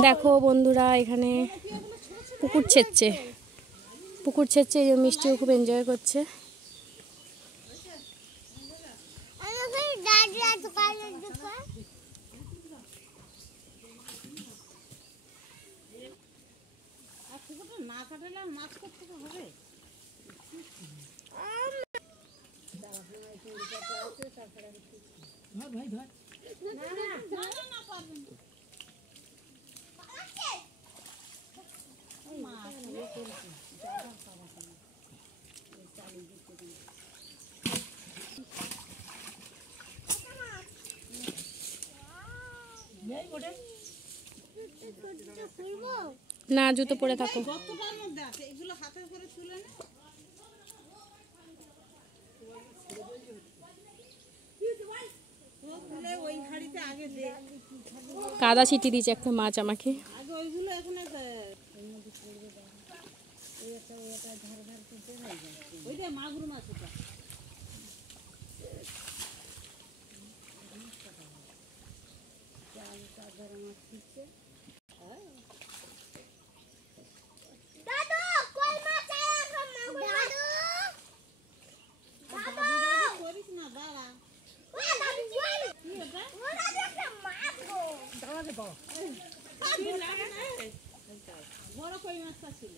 দেখো বন্ধুরা এখানে পুকুর ছেচ্ছে এই মিষ্টিও খুব এনজয় করছে। না কাটালে মাছ করতে হবে। না জুতো পরে থাকো। কাদা ছিটি দিয়েছে একটা মাছ আমাকে। মাগুর মাছ বড় কই মাছটা ছিল।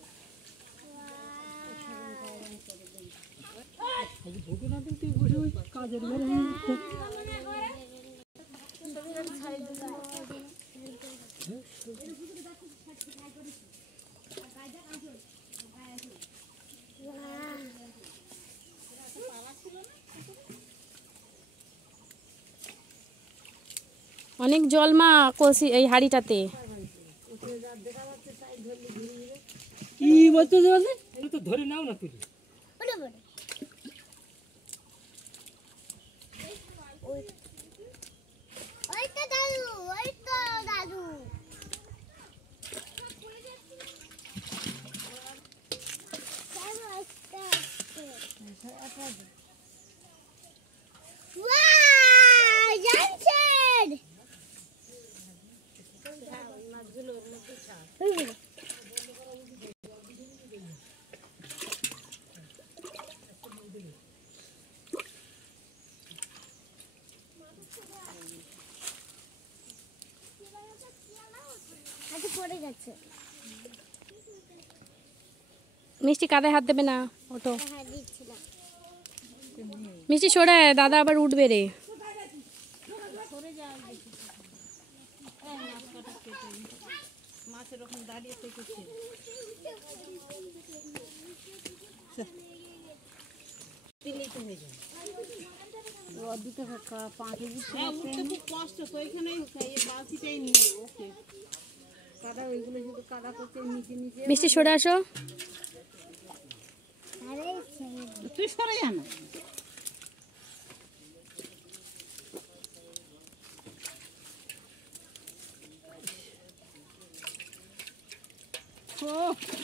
অনেক জল মা কলসি এই হাড়িটাতে। কি বলতে বলে তো ধরে নাও না তুই। মিষ্টি কাদায় হাত দেবে না, ওটো মিষ্টি সরে দাদা আবার উঠবে রে। মাছের ওখানে দাঁড়িয়ে থেকেছে। মিষ্টি সরে আসো। তুই সরে যা না।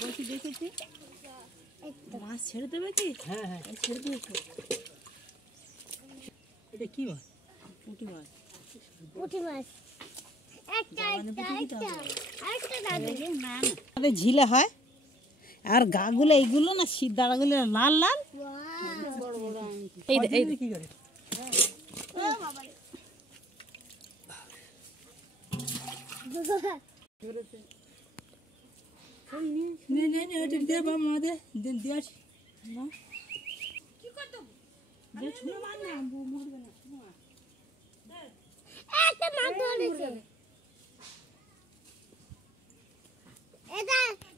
বলছি দেখেছি মাছ ছেড়ে দেবে কি? হ্যাঁ হ্যাঁ ছেড়ে দিয়েছো। এটা কি মাছ? পুঁটি মাছ। আমাদের ঝিলে হয় আর গাগুলো এইগুলো না শীত দাঁড়াগুলো লাল লাল। এই কি করে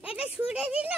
এটা ছুড়ে দিল।